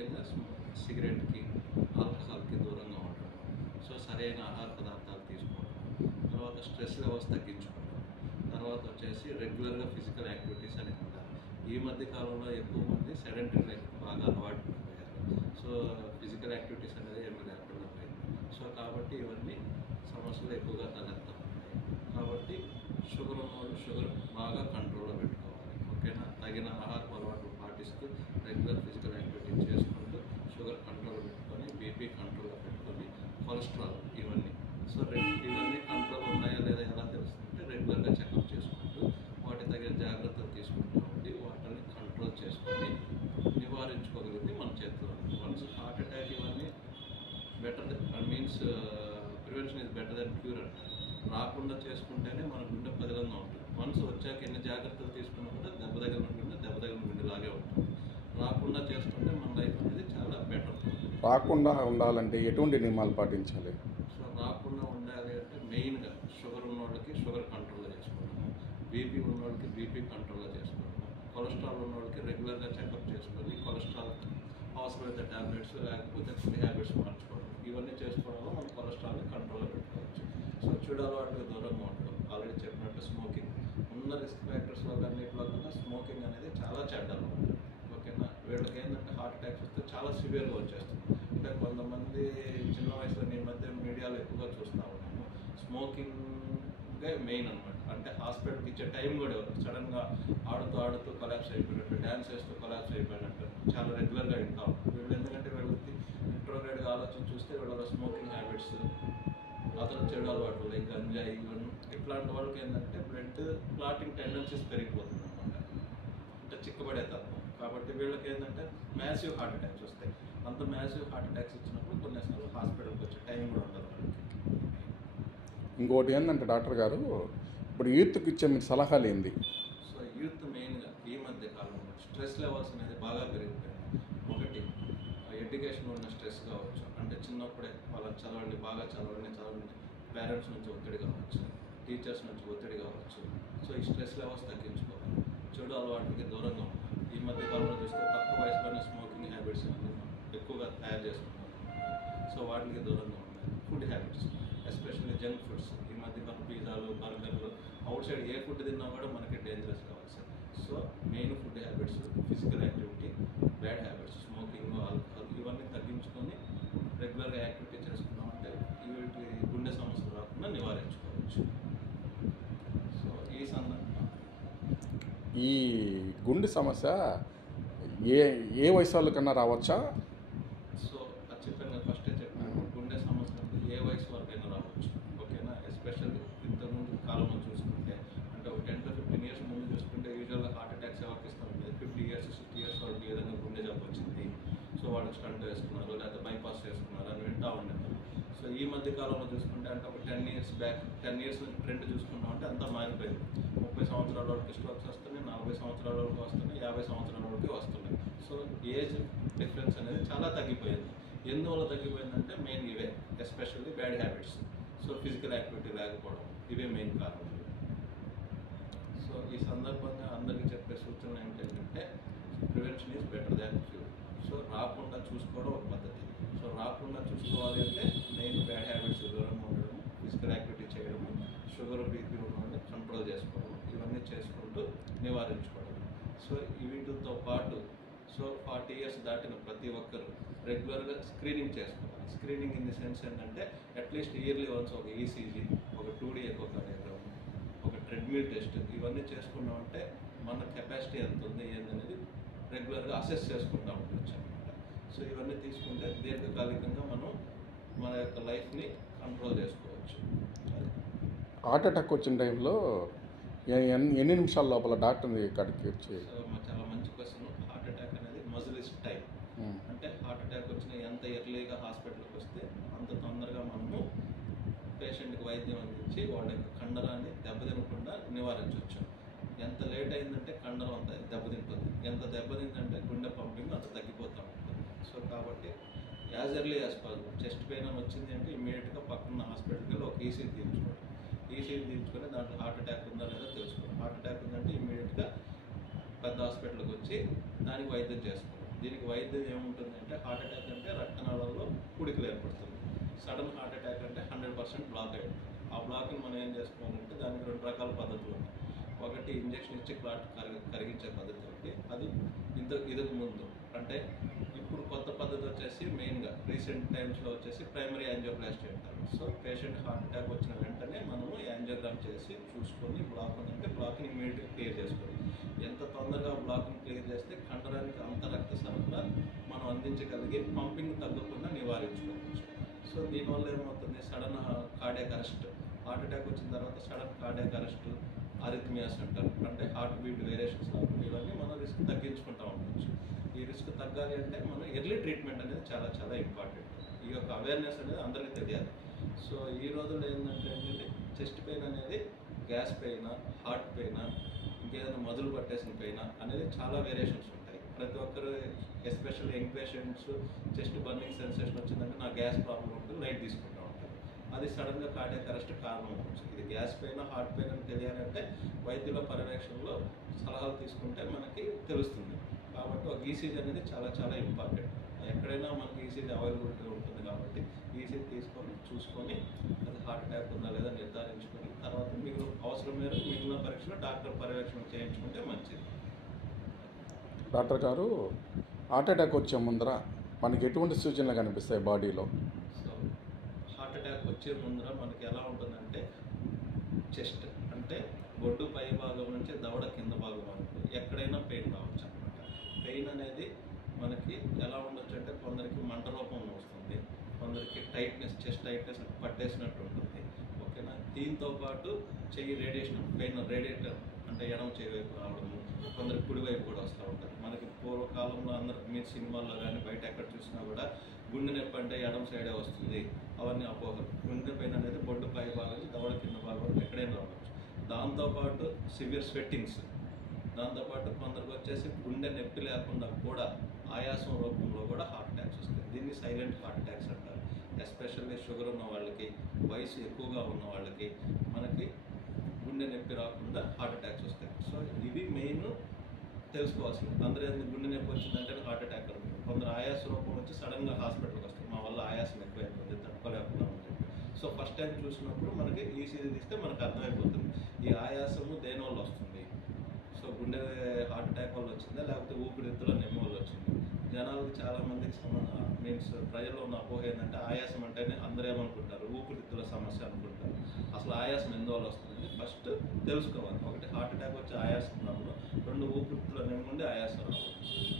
ముఖ్యంగా సిగరెట్కి, ఆల్కహాల్కి దూరంగా ఉండడం, సో సరైన ఆహార పదార్థాలు తీసుకోవడం, తర్వాత స్ట్రెస్ లెవెల్స్ తగ్గించుకోవడం, తర్వాత వచ్చేసి రెగ్యులర్గా ఫిజికల్ యాక్టివిటీస్ అనేవి ఉండాలి. ఈ మధ్య కాలంలో ఎక్కువ మంది సెడెంటరీ లైఫ్ బాగా అలవాటు పడిపోయారు. సో ఫిజికల్ యాక్టివిటీస్ అనేది ఏమీ లేకుండా పోయింది. సో కాబట్టి ఇవన్నీ సమస్యలు ఎక్కువగా తలెత్తా ఉంటాయి. కాబట్టి షుగర్ ఉన్నవాళ్ళు షుగర్ బాగా కంట్రోల్లో పెట్టుకోవాలి. ఓకేనా? తగిన ఆహారపు అలవాట్లు పాటిస్తూ రెగ్యులర్ ఫిజికల్ యాక్టివిటీ చేసుకుంటూ షుగర్ కంట్రోల్లో పెట్టుకొని, బీపీ కంట్రోల్లో పెట్టుకొని, కొలెస్ట్రాల్ ఇవన్నీ. సో ఇవన్నీ కంట్రోల్ ఉన్నాయా లేదా ఎలా తెలుస్తుందంటే రెగ్యులర్గా చెకప్ చేసుకుంటూ వాటి తగిన జాగ్రత్తలు తీసుకుంటూ ఉండి వాటిని కంట్రోల్ చేసుకొని నివారించుకోగలిగితే మన చేతిలో ఉంది. వన్స్ హార్ట్ అటాక్ ఇవన్నీ better means prevention is better than cure అంటారు. రాకుండా చేసుకుంటేనే మన గుండె పదిలంగా ఉంటుంది. వన్స్ వచ్చాక ఎన్ని జాగ్రత్తలు తీసుకున్నా కూడా దెబ్బ తగిలిన గుండెలాగే ఉంటుంది. రాకుండా చేసుకుంటే మన లైఫ్ అనేది చాలా బెటర్. రాకుండా ఉండాలంటే ఎటువంటి నియమాలు పాటించాలి? సో రాకుండా ఉండాలి అంటే మెయిన్గా షుగర్ ఉన్న వాళ్ళకి షుగర్ కంట్రోల్లో చేసుకోవడము, బీపీ ఉన్న వాళ్ళకి బీపీ కంట్రోల్లో చేసుకోవడము, కొలెస్ట్రాల్ ఉన్న వాళ్ళకి రెగ్యులర్గా చెకప్ చేసుకొని కొలెస్ట్రాల్ అవసరమైతే ట్యాబ్లెట్స్ లేకపోతే ఫుడ్ హ్యాబిట్స్ మార్చుకోవడం, ఇవన్నీ చేసుకోవడం వల్ల మనం కొలెస్ట్రాల్ని కంట్రోల్లో పెట్టుకోవచ్చు. సో చెడు అలవాట్లకు దూరంగా ఉండడం, ఆల్రెడీ చెప్పినట్టు స్మోకింగ్ ఉన్న రిస్క్ ఫ్యాక్టర్స్లో అన్నింటిలో కన్నా స్మోకింగ్ అనేది చాలా చెడ్డ అలవాటు. ఓకేనా? వీళ్ళకి ఏంటంటే హార్ట్ అటాక్స్ వస్తే చాలా సివియర్గా వచ్చేస్తుంది. అంటే కొంతమంది చిన్న వయసులో ఈ మధ్య మీడియాలో ఎక్కువగా చూస్తూ ఉన్నాము, స్మోకింగే మెయిన్ అనమాట. అంటే హాస్పిటల్కి ఇచ్చే టైం కూడా ఎవరు సడన్గా ఆడుతూ కొలాప్స్ అయిపోయినట్టు, డ్యాన్స్ వేస్తూ కొలాప్స్ అయిపోయినట్టు చాలా రెగ్యులర్గా వింటా ఉంటాం. వీళ్ళు ఎందుకంటే వీళ్ళకి ఇంట్రోగ్రేట్గా ఆలోచన చూస్తే వీళ్ళ స్మోకింగ్ హ్యాబిట్స్, అతను చెడు అలవాట్లు లైక్ గంజాయి ఇట్లాంటి వాళ్ళకి ఏంటంటే బ్లడ్ క్లాటింగ్ టెండెన్సీస్ పెరిగిపోతుంది అనమాట. అంటే చిక్కబడే తత్వం. కాబట్టి వీళ్ళకి ఏంటంటే మ్యాసివ్ హార్ట్ అటాక్స్ వస్తాయి. అంత మ్యాసివ్ హార్ట్ అటాక్స్ వచ్చినప్పుడు కొన్నిసార్లు హాస్పిటల్కి వచ్చే టైం కూడా ఉండదు వాళ్ళకి. ఇంకోటి ఏంటంటే డాక్టర్ గారు, ఇప్పుడు యూత్కి ఇచ్చే మీకు సలహాలు ఏంది? సో యూత్ మెయిన్గా ఈ మధ్య కాలంలో స్ట్రెస్ లెవెల్స్ అనేది బాగా పెరిగిపోయాయి. ఒకటి ఎడ్యుకేషన్ ఉన్న స్ట్రెస్ కావచ్చు, అంటే చిన్నప్పుడే వాళ్ళని చదవండి, బాగా చదవండి పేరెంట్స్ నుంచి ఒత్తిడి కావచ్చు, టీచర్స్ నుంచి ఒత్తిడి కావచ్చు. సో ఈ స్ట్రెస్ లెవెల్స్ తగ్గించుకోవాలి, చెడు అలవాట్లకి దూరంగా ఉండాలి. ఈ మధ్య కాలంలో చూస్తే తక్కువ వయసులోనే స్మోకింగ్ హ్యాబిట్స్ ఎక్కువగా తయారు చేసుకుంటాం. సో వాటికి దూరంగా ఉండాలి. Food habits especially junk foods, ఈ మధ్య కాలం పిజ్జాలు, బర్గర్లు, అవుట్ సైడ్ ఏ ఫుడ్ తిన్నా కూడా మనకి డేంజరస్ కావాలి sir. So main food habits, physical activity, bad habits, smoking, alcohol ఇవన్నీ తగ్గించుకొని రెగ్యులర్గా యాక్టివిటీ చేసుకున్నామంటే వీటి గుండె సమస్యలు రాకుండా నివారించుకోవచ్చు. సో ఈ గుండె సమస్య ఏ వయసు వాళ్ళకన్నా రావచ్చా? సో ఖచ్చితంగా ఫస్టే చెప్పాను, గుండె సమస్య అంటే ఏ వయసు వరకైనా రావచ్చు. ఓకేనా? ఎస్పెషల్లీ ఇంతకుముందు కాలంలో చూసుకుంటే, అంటే ఒక 10 to 15 years ముందు చూసుకుంటే యూజువల్గా హార్ట్ అటాక్స్ ఎవరికి ఇస్తాం? 50 years 60 years వాళ్ళకి ఏదైనా గుండె జబ్బు వచ్చింది, సో వాళ్ళకి స్టంట్ వేసుకున్నారు లేకపోతే బైపాస్ చేసుకున్నారు అని వింటూ ఉండేవారు. సో ఈ మధ్య కాలంలో చూసుకుంటే అంటే ఒక 10 years బ్యాక్, 10 years నుంచి ట్రెండ్ చూసుకున్నాం అంటే అంతా మారిపోయింది. 30 సంవత్సరాల వరకు స్ట్రోక్స్ వస్తున్నాయి, 40 సంవత్సరాల వరకు వస్తున్నాయి, 50 సంవత్సరాల వరకు వస్తున్నాయి. సో ఏజ్ డిఫరెన్స్ అనేది చాలా తగ్గిపోయింది. ఎందువల్ల తగ్గిపోయిందంటే మెయిన్ ఇవే, especially bad habits. So physical activity లేకపోవడం, ఇవే మెయిన్ కారణం. సో ఈ సందర్భంగా అందరికీ చెప్పే సూచన ఏంటంటే prevention is better than cure. So రాకుండా చూసుకోవడం ఒక పద్ధతి. సో రాకుండా చూసుకోవాలి అంటే మెయిన్ బ్యాడ్ హ్యాబిట్స్ దూరంగా ఉండడం, ఫిజికల్ యాక్టివిటీ చేయడము, షుగర్ బీపీ ఉన్నవాడిని కంట్రోల్ చేసుకోవడం, ఇవన్నీ చేసుకుంటూ నివారించుకోవడం. సో వీటితో పాటు 40 years దాటిన ప్రతి ఒక్కరు రెగ్యులర్గా స్క్రీనింగ్ చేసుకోవాలి. స్క్రీనింగ్ ఇన్ ది సెన్స్ ఏంటంటే అట్లీస్ట్ ఇయర్లీ వన్స్ ఒక ఈసీజీ, ఒక 2D ఎకోకార్డియోగ్రామ్, ఒక ట్రెడ్మిల్ టెస్ట్, ఇవన్నీ చేసుకున్నామంటే మన కెపాసిటీ ఎంత ఉంది ఏంటనేది రెగ్యులర్గా అసెస్ చేసుకుంటూ ఉండొచ్చు అనమాట. సో ఇవన్నీ తీసుకుంటే దీర్ఘకాలికంగా మనం మన యొక్క లైఫ్ని కంట్రోల్ చేసుకోవచ్చు. హార్ట్ అటాక్ వచ్చిన టైంలో ఎన్ని నిమిషాల లోపల డాక్టర్ని కాడికి వచ్చి? సో చాలా మంచి క్వశ్చన్. హార్ట్ అటాక్ అనేది మజిల్ ఇస్ టైం. అంటే హార్ట్ అటాక్ వచ్చిన ఎంత ఎర్లీగా హాస్పిటల్కి వస్తే అంత తొందరగా మనము పేషెంట్కి వైద్యం అందించి వాళ్ళ యొక్క కండరాన్ని దెబ్బతినకుండా నివారించవచ్చు. ఎంత లేట్ అయిందంటే కండరం అంత దెబ్బతింటుంది, ఎంత దెబ్బతిందంటే గుండె పంపింగ్ అంత తగ్గిపోతూ ఉంటుంది. సో కాబట్టి as early as possible chest pain అని వచ్చింది అంటే ఇమీడియట్గా పక్కన హాస్పిటల్కి వెళ్ళి ఒక ఈసీజీ తీయించుకోవడం. ఈసీజీ తీయించుకొని దాంట్లో హార్ట్ అటాక్ ఉందా లేదా తెలుసుకోవడం. హార్ట్ అటాక్ ఉందంటే ఇమీడియట్గా పెద్ద హాస్పిటల్కి వచ్చి దానికి వైద్యం చేసుకోవడం. దీనికి వైద్యం ఏముంటుందంటే హార్ట్ అటాక్ అంటే రక్తనాళాల్లో పుడికలు ఏర్పడుతుంది. సడన్ హార్ట్ అటాక్ అంటే 100% బ్లాక్ అయ్యింది. ఆ బ్లాక్ని మనం ఏం చేసుకోవాలంటే దానికి 2 రకాల పద్ధతులు ఉన్నాయి. ఒకటి ఇంజెక్షన్ ఇచ్చి క్లాట్ కరిగించే పద్ధతి ఒకటి, అది ఇదికు ముందు అంటే ఇప్పుడు కొత్త పద్ధతి వచ్చేసి మెయిన్గా రీసెంట్ టైమ్స్లో వచ్చేసి ప్రైమరీ యాంజియోప్లాస్టీ అంటారు. సో పేషెంట్ హార్ట్ అటాక్ వచ్చిన వెంటనే మనము యాంజియోగ్రామ్ చేసి చూసుకొని బ్లాక్ ఉందంటే బ్లాక్ని ఇమీడియట్గా క్లియర్ చేసుకోవాలి. ఎంత తొందరగా బ్లాక్ని క్లియర్ చేస్తే కండరానికి అంత రక్త సరఫరా మనం అందించగలిగి పంపింగ్ తగ్గకుండా నివారించుకోవచ్చు. సో దీనివల్ల ఏమవుతుంది, sudden cardiac arrest, heart attack వచ్చిన తర్వాత సడన్ కార్డియాక్ అరెస్ట్, అరిథమియాస్ అంటారు, అంటే హార్ట్ బీట్ వేరియేషన్స్ అవుతుంది. ఇవన్నీ మనం రిస్క్ తగ్గించుకుంటూ ఉండవచ్చు. ఈ రిస్క్ తగ్గాలి అంటే మనం ఎర్లీ ట్రీట్మెంట్ అనేది చాలా చాలా ఇంపార్టెంట్. ఈ యొక్క అవేర్నెస్ అనేది అందరికీ తెలియాలి. సో ఈ రోజుల్లో ఏంటంటే చెస్ట్ పెయిన్ అనేది గ్యాస్ పెయిన్, హార్ట్ పెయిన్, ఇంకేదైనా మొదలు పట్టేసిన పెయిన్ అనేది చాలా వేరియేషన్స్ ఉంటాయి. ప్రతి ఒక్కరు especially young patients chest burning sensation వచ్చిందంటే నా గ్యాస్ ప్రాబ్లం ఉంటుంది, లైట్ తీసుకుంటూ ఉంటారు. అది సడన్గా కార్డియాక్ అరెస్ట్ కారణం అవ్వచ్చు. ఇది గ్యాస్ పెయిన్, హార్ట్ పెయిన్ అని తెలియాలంటే వైద్యుల పర్యవేక్షణలో సలహాలు తీసుకుంటే మనకి తెలుస్తుంది. కాబట్టి ఒక ఈసీజీ అనేది చాలా చాలా ఇంపార్టెంట్. ఎక్కడైనా మనకి ఈసీజీ అవైలబిలిటీ ఉంటుంది కాబట్టి ఈసీజీ తీసుకొని చూసుకొని అది హార్ట్ అటాక్ ఉందా లేదా నిర్ధారించుకొని తర్వాత మీరు అవసరం మేరకు మిగిలిన పరీక్షలు డాక్టర్ పర్యవేక్షణ చేయించుకుంటే మంచిది. డాక్టర్ గారు, హార్ట్ అటాక్ వచ్చే ముందర మనకి ఎటువంటి సూచనలు కనిపిస్తాయి బాడీలో? సో హార్ట్ అటాక్ వచ్చే ముందర మనకి ఎలా ఉంటుందంటే చెస్ట్ అంటే బొడ్డు పై భాగం నుంచి దవడ కింద భాగం వరకు ఎక్కడైనా పెయిన్ రావచ్చు అనమాట. పెయిన్ అనేది మనకి ఎలా ఉండొచ్చు అంటే కొందరికి మంట రూపంలో వస్తుంది, కొందరికి టైట్నెస్, చెస్ట్ టైట్నెస్ పట్టేసినట్టు ఉంటుంది. ఓకేనా, దీంతో పాటు చెయ్యి రేడియేషన్ పెయిన్, రేడియేటర్ అంటే ఎడమ చెయ్యి వైపు రావడము, కొందరికి కుడి వైపు కూడా వస్తూ ఉంటుంది. మనకి పూర్వకాలంలో అందరూ మీ సినిమాల్లో కానీ బయట ఎక్కడ చూసినా కూడా గుండె నొప్పి అంటే ఎడమ సైడే వస్తుంది, అవన్నీ అపోహలు. గుండె పెయిన్ అనేది బొడ్డు పై భాగం నుంచి దవడ కింద భాగం వరకు ఎక్కడైనా రావచ్చు. దాంతోపాటు సివియర్ స్వెట్టింగ్స్, దాంతోపాటు కొందరికి వచ్చేసి గుండె నొప్పి లేకుండా కూడా ఆయాసం రూపంలో కూడా హార్ట్ అటాక్స్ వస్తాయి. దీన్ని సైలెంట్ హార్ట్ అటాక్స్ అంటారు. ఎస్పెషల్లీ షుగర్ ఉన్న వాళ్ళకి, వయసు ఎక్కువగా ఉన్న వాళ్ళకి మనకి గుండె నొప్పి రాకుండా హార్ట్ అటాక్స్ వస్తాయి. సో ఇవి మెయిన్ తెలుసుకోవాల్సింది. అందరూ గుండె నొప్పి వచ్చిందంటే హార్ట్ అటాక్ అనుకుంటారు. కొందరు ఆయాస రూపం వచ్చి సడన్గా హాస్పిటల్కి వస్తారు, మా వల్ల ఆయాసం ఎక్కువైపోయింది, తట్టుకోలేకుండా ఉంటుంది. సో ఫస్ట్ టైం చూసినప్పుడు మనకి ఈసీజీ తీస్తే మనకు అర్థమైపోతుంది ఈ ఆయాసము దేనివల్ల వస్తుంది. సో గుండె హార్ట్ అటాక్ వల్ల వచ్చిందా లేకపోతే ఊపిరితిత్తుల నెమ్ము వల్ల వచ్చింది. జనాలకు చాలామందికి మీన్స్ ప్రజల్లో ఉన్న అపోహ ఏంటంటే ఆయాసం అంటేనే అందరూ ఏమనుకుంటారు, ఊపిరితిత్తుల సమస్య అనుకుంటారు. అసలు ఆయాసం ఎందువల్ల వస్తుంది ఫస్ట్ తెలుసుకోవాలి. ఒకటి హార్ట్ అటాక్ వచ్చి ఆయాసం రావడం, 2 ఊపిరితిత్తుల నెమ్ము ఉండి ఆయాసం రావడం.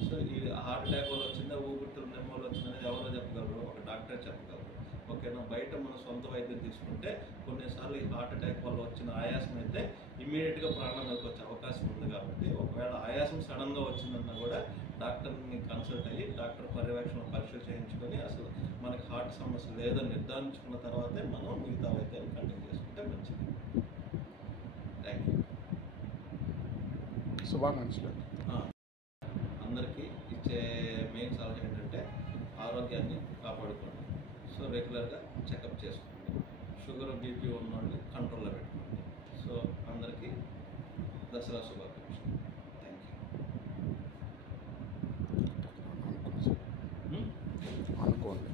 సో ఈ హార్ట్ అటాక్ వల్ల వచ్చిందా ఊపిరితిత్తుల నెమ్ము వల్ల వచ్చిందనేది ఎవరో చెప్పగలరు, ఒక డాక్టర్ చెప్పగలరు. ఓకేనా, బయట మన సొంత వైద్యం తీసుకుంటే కొన్నిసార్లు ఈ హార్ట్ అటాక్ వల్ల వచ్చిన ఆయాసం అయితే ఇమ్మీడియట్గా ప్రాణంలోకి వచ్చే అవకాశం ఉంది. కాబట్టి ఒకవేళ ఆయాసం సడన్గా వచ్చిందన్నా కూడా డాక్టర్ని కన్సల్ట్ అయ్యి డాక్టర్ పర్యవేక్షణ పరీక్ష చేయించుకొని అసలు మనకి హార్ట్ సమస్య లేదని నిర్ధారించుకున్న తర్వాతే మనం మిగతా వైద్యాన్ని కంటిన్యూ చేసుకుంటే మంచిది. Thank you. శుభాకాంక్షలు. అందరికీ ఇచ్చే మెయిన్ సలహా ఏంటంటే ఆరోగ్యాన్ని కాపాడుకోండి. సో రెగ్యులర్గా చెకప్ చేసుకోండి. షుగర్, బీపీ ఉన్న వాళ్ళని కంట్రోల్లో పెట్టుకోండి. సో అందరికీ దసరా శుభాకాంక్షలు. Thank you. అనుకోండి.